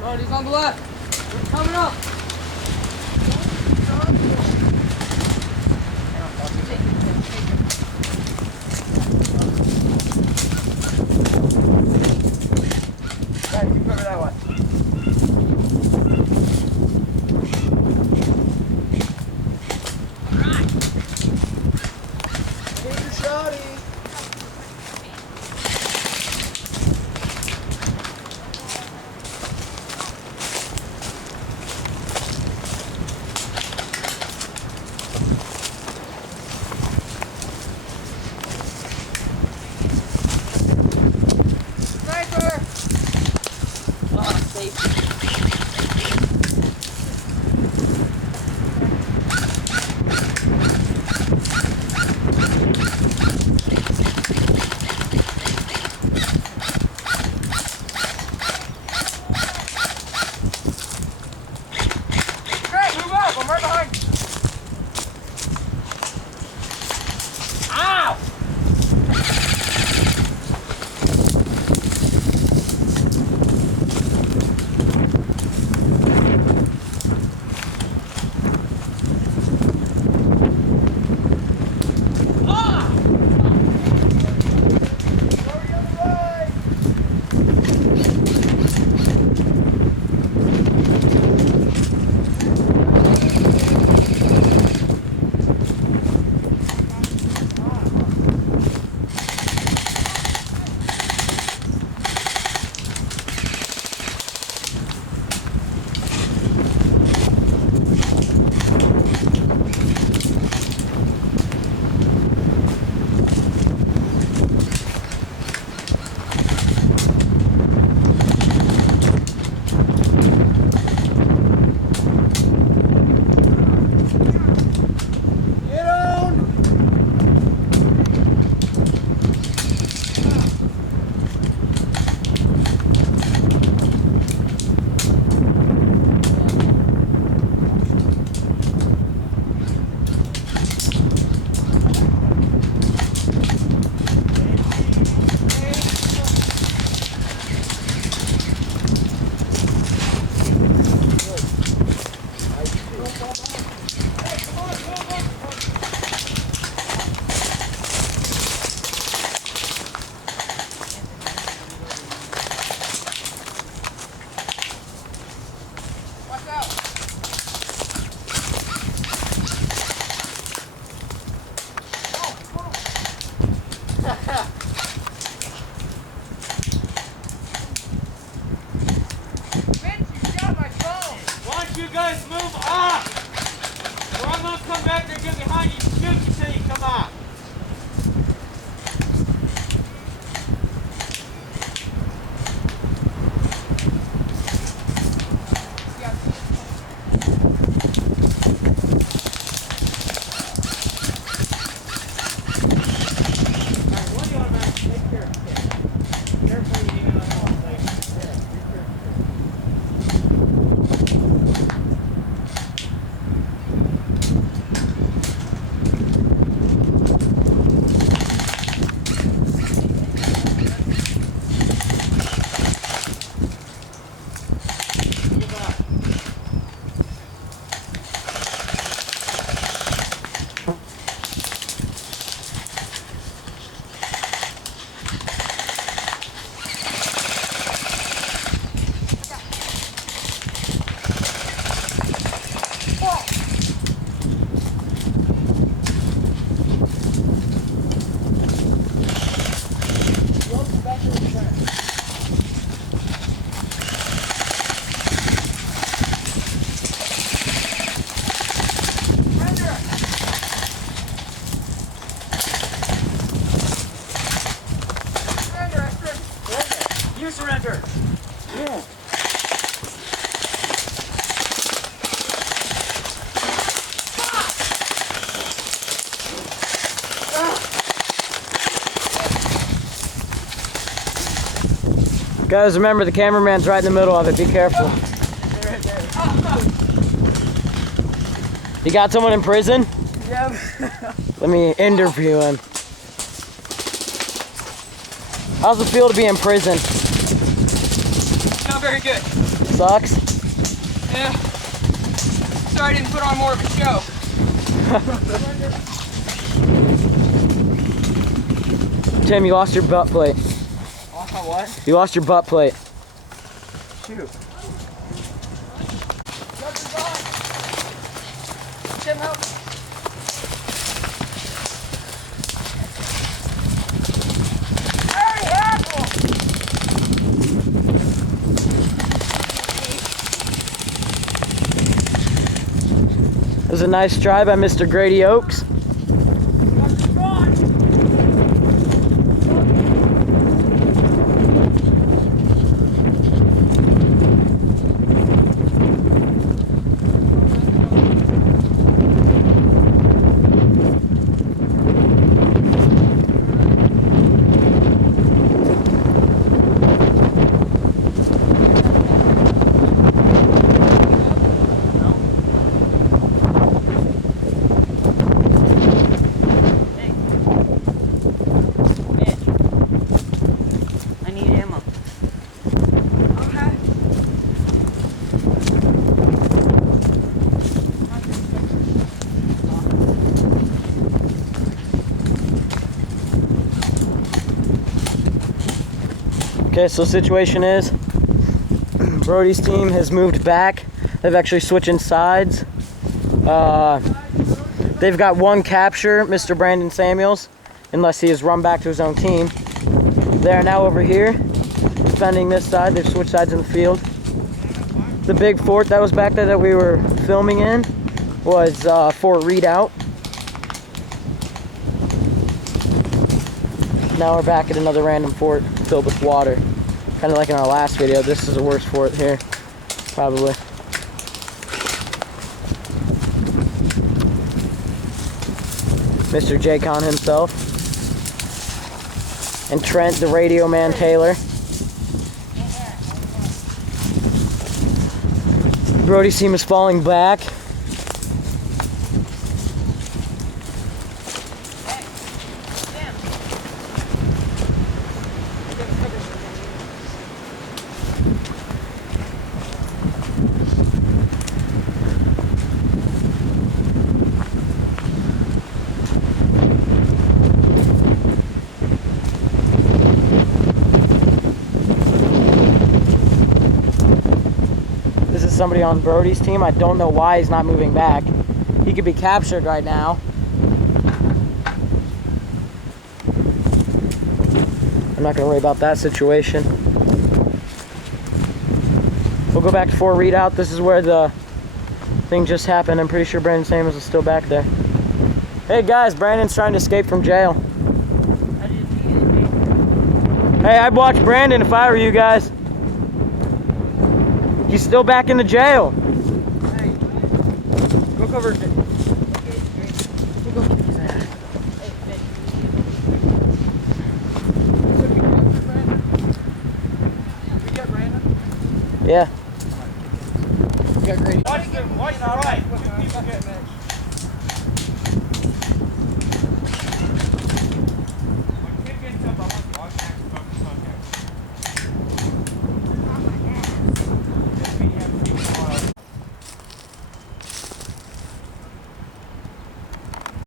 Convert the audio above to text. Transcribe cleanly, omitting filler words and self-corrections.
Oh, he's on the left. He's coming up. Guys, you cover that one. Alright. Take your shotty. You guys move off, or I'm gonna come back there and get behind you and shoot you till you come off. Alright, one of you automatically take care of it. Careful, you need another one. You surrender. Yeah. Guys, remember the cameraman's right in the middle of it. Be careful. Right there. You got someone in prison? Yep. Let me interview him. How's it feel to be in prison? Not very good. sucks. Yeah. Sorry I didn't put on more of a show. Tim, you lost your butt plate. Lost my what? You lost your butt plate. Shoot. Tim, help. It was a nice try by Mr. Grady Oaks. I need ammo. Okay. Okay, so the situation is Brody's team has moved back. They've actually switching sides. They've got one capture, Mr. Brandon Samuels, unless he has run back to his own team. They are now over here, defending this side. They've switched sides in the field. The big fort that was back there that we were filming in was Fort Redoubt. Now we're back at another random fort filled with water. Kind of like in our last video, this is the worst fort here, probably. Mr. J-Con himself. And Trent, the radio man Taylor. Brody's team is falling back. This is somebody on Brody's team. I don't know why he's not moving back. He could be captured right now. I'm not going to worry about that situation. We'll go back to Fort Redoubt. This is where the thing just happened. I'm pretty sure Brandon Samuels is still back there. Hey guys, Brandon's trying to escape from jail. Hey, I'd watch Brandon if I were you guys. He's still back in the jail. Hey, go cover it. Yeah. Why not right? Two people getting it.